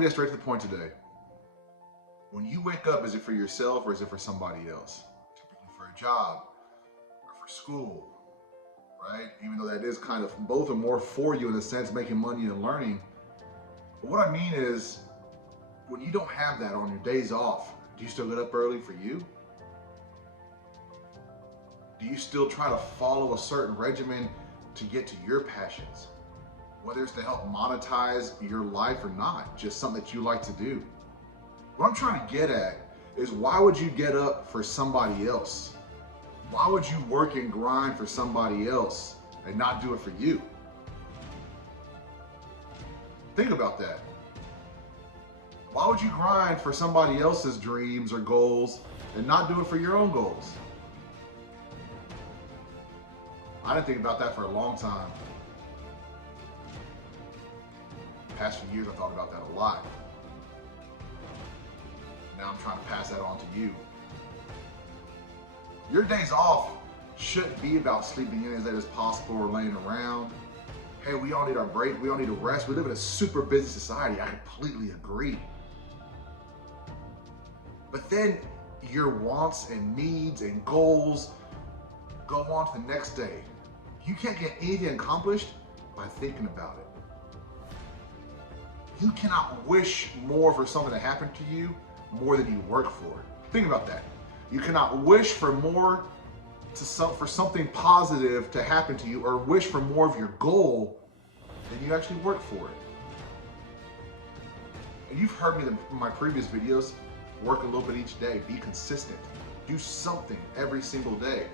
gonna get straight to the point today. When you wake up, is it for yourself or is it for somebody else? Typically for a job or for school, right? Even though that is kind of, both are more for you in a sense, making money and learning. But what I mean is, when you don't have that on your days off, do you still get up early for you? Do you still try to follow a certain regimen to get to your passions? Whether it's to help monetize your life or not, just something that you like to do. What I'm trying to get at is, why would you get up for somebody else? Why would you work and grind for somebody else and not do it for you? Think about that. Why would you grind for somebody else's dreams or goals and not do it for your own goals? I didn't think about that for a long time. The past few years, I thought about that a lot. Now I'm trying to pass that on to you. Your days off shouldn't be about sleeping in as late as possible or laying around. Hey, we all need our break. We all need a rest. We live in a super busy society. I completely agree. But then your wants and needs and goals go on to the next day. You can't get anything accomplished by thinking about it. You cannot wish more for something to happen to you more than you work for it. Think about that. You cannot wish for more for something positive to happen to you, or wish for more of your goal than you actually work for it. And you've heard me in my previous videos, work a little bit each day, be consistent, do something every single day.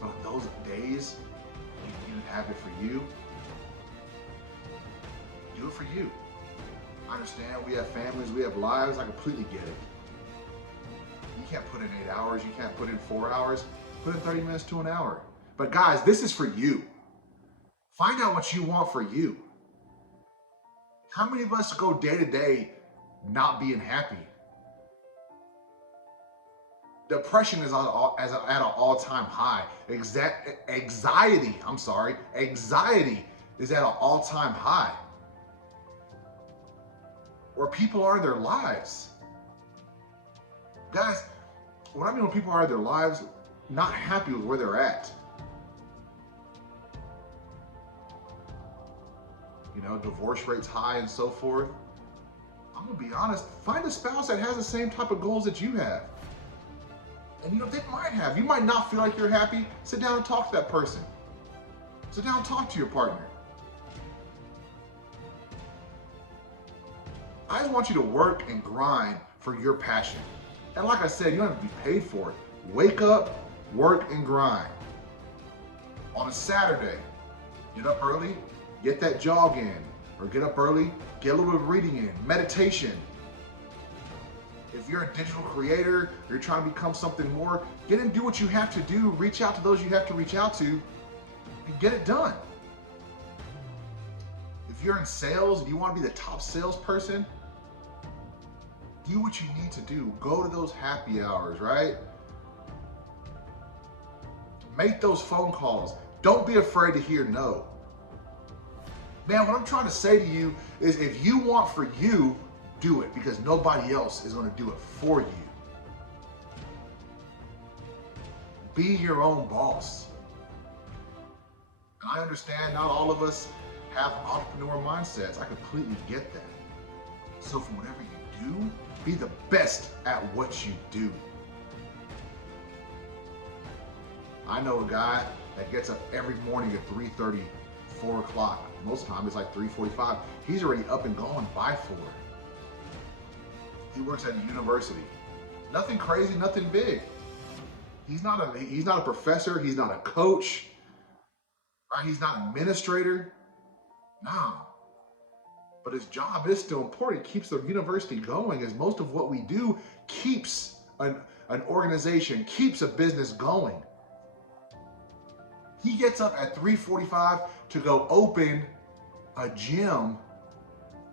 But on those days you have it for you, do it for you. I understand we have families, we have lives, I completely get it. You can't put in 8 hours, you can't put in 4 hours, put in 30 minutes to an hour. But guys, this is for you. Find out what you want for you. How many of us go day to day not being happy? Depression is at an all-time high. Anxiety is at an all-time high. Where people are in their lives. Guys, what I mean when people are in their lives, not happy with where they're at. You know, divorce rates high and so forth. I'm gonna be honest, find a spouse that has the same type of goals that you have. And you know, they might have. You might not feel like you're happy. Sit down and talk to that person. Sit down and talk to your partner. I just want you to work and grind for your passion. And like I said, you don't have to be paid for it. Wake up, work and grind. On a Saturday, get up early, get that jog in. Or get up early, get a little bit of reading in, meditation. If you're a digital creator, you're trying to become something more, get and do what you have to do, reach out to those you have to reach out to, and get it done. If you're in sales and you want to be the top salesperson, do what you need to do. Go to those happy hours, right? Make those phone calls. Don't be afraid to hear no. Man, what I'm trying to say to you is, if you want for you, do it, because nobody else is going to do it for you. Be your own boss. And I understand not all of us have entrepreneur mindsets. I completely get that. So for whatever you do, be the best at what you do. I know a guy that gets up every morning at 3:30, 4 o'clock. Most of the time it's like 3:45. He's already up and going by 4. He works at a university. Nothing crazy, nothing big. He's not a professor, he's not a coach, right? He's not an administrator. No. But his job is still important. It keeps the university going, as most of what we do keeps an organization, keeps a business going. He gets up at 3:45 to go open a gym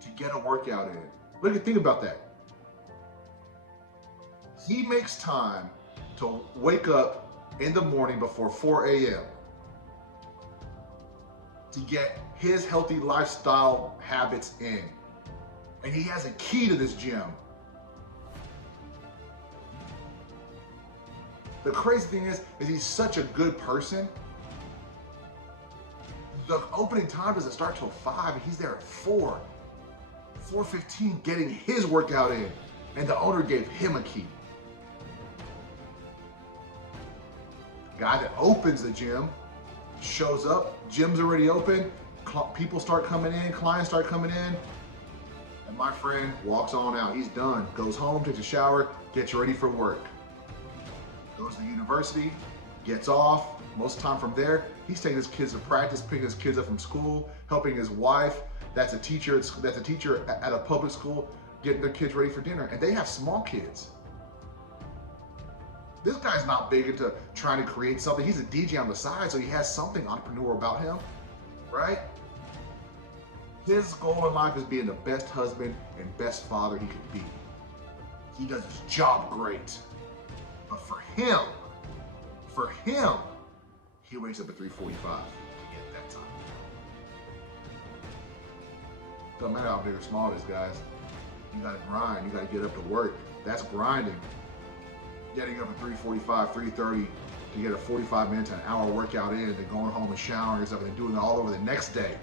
to get a workout in. Think about that. He makes time to wake up in the morning before 4 a.m. to get his healthy lifestyle habits in. And he has a key to this gym. The crazy thing is he's such a good person. The opening time doesn't start till 5, and he's there at 4:15, getting his workout in. And the owner gave him a key. Guy that opens the gym shows up, gym's already open, people start coming in, clients start coming in, and my friend walks on out. He's done, goes home, takes a shower, gets ready for work. Goes to the university, gets off. Most of the time from there, he's taking his kids to practice, picking his kids up from school, helping his wife, that's a teacher at a public school, getting their kids ready for dinner. And they have small kids. This guy's not big into trying to create something. He's a DJ on the side, so he has something entrepreneurial about him, right? His goal in life is being the best husband and best father he could be. He does his job great. But for him, he wakes up at 3:45 to get that time. Doesn't matter how big or small it is, guys. You gotta grind, you gotta get up to work. That's grinding. Getting up at 3:45, 3:30 to get a 45 minutes to an hour workout in, then going home and showering and stuff, and then doing it all over the next day.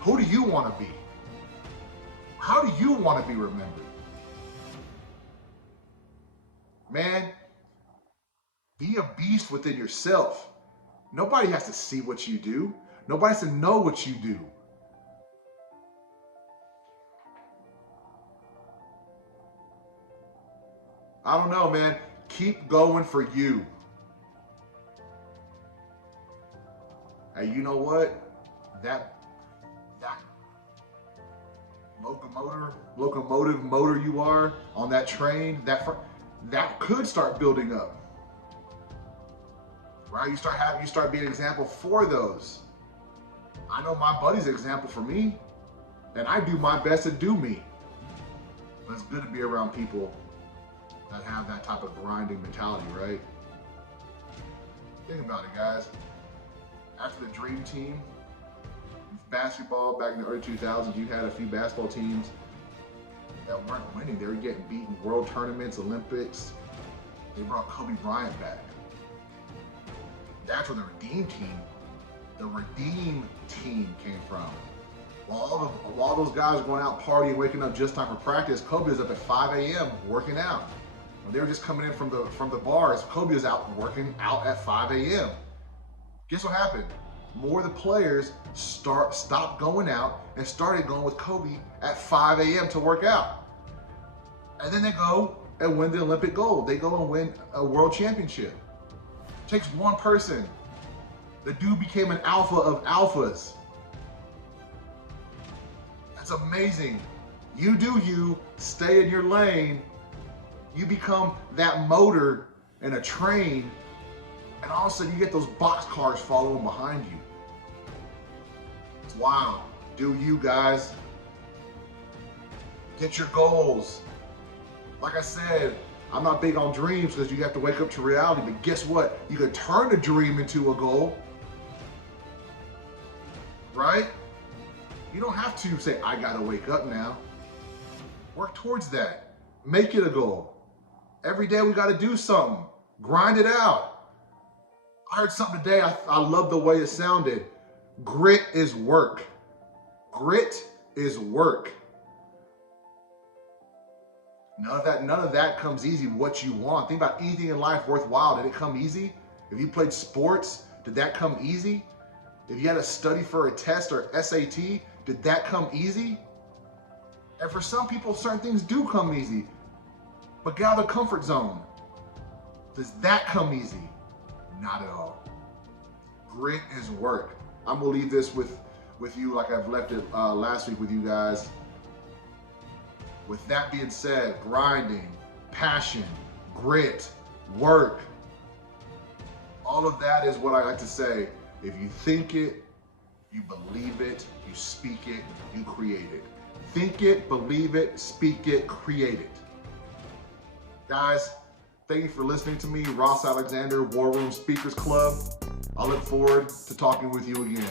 Who do you want to be? How do you want to be remembered? Man, be a beast within yourself. Nobody has to see what you do. Nobody has to know what you do. I don't know, man. Keep going for you. Hey, you know what? That locomotive motor you are on that train, that could start building up. Right? You start being an example for those. I know my buddy's an example for me, and I do my best to do me. But it's good to be around people that have that type of grinding mentality, right? Think about it, guys. After the Dream Team, basketball back in the early 2000s, you had a few basketball teams that weren't winning. They were getting beaten world tournaments, Olympics. They brought Kobe Bryant back. That's where the Redeem Team came from. While all those guys were going out partying, waking up just time for practice, Kobe was up at 5 a.m. working out. When they were just coming in from the bars, Kobe was out working out at 5 a.m. Guess what happened? More of the players stopped going out and started going with Kobe at 5 a.m. to work out. And then they go and win the Olympic gold. They go and win a world championship. It takes one person. The dude became an alpha of alphas. That's amazing. You do you, stay in your lane. You become that motor in a train, and all of a sudden you get those box cars following behind you. It's wild. Do you, guys. Get your goals. Like I said, I'm not big on dreams because you have to wake up to reality, but guess what? You can turn a dream into a goal, right? You don't have to say, I gotta wake up now. Work towards that. Make it a goal. Every day we gotta do something. Grind it out. I heard something today, I love the way it sounded. Grit is work. Grit is work. None of that comes easy, what you want. Think about anything in life worthwhile. Did it come easy? If you played sports, did that come easy? If you had to study for a test or SAT, did that come easy? And for some people, certain things do come easy. But get out of the comfort zone. Does that come easy? Not at all. Grit is work. I'm gonna leave this with you like I've left it last week with you guys. With that being said, grinding, passion, grit, work, all of that is what I like to say. If you think it, you believe it, you speak it, you create it. Think it, believe it, speak it, create it. Guys, thank you for listening to me, Ross Alexander, War Room Speakers Club. I look forward to talking with you again.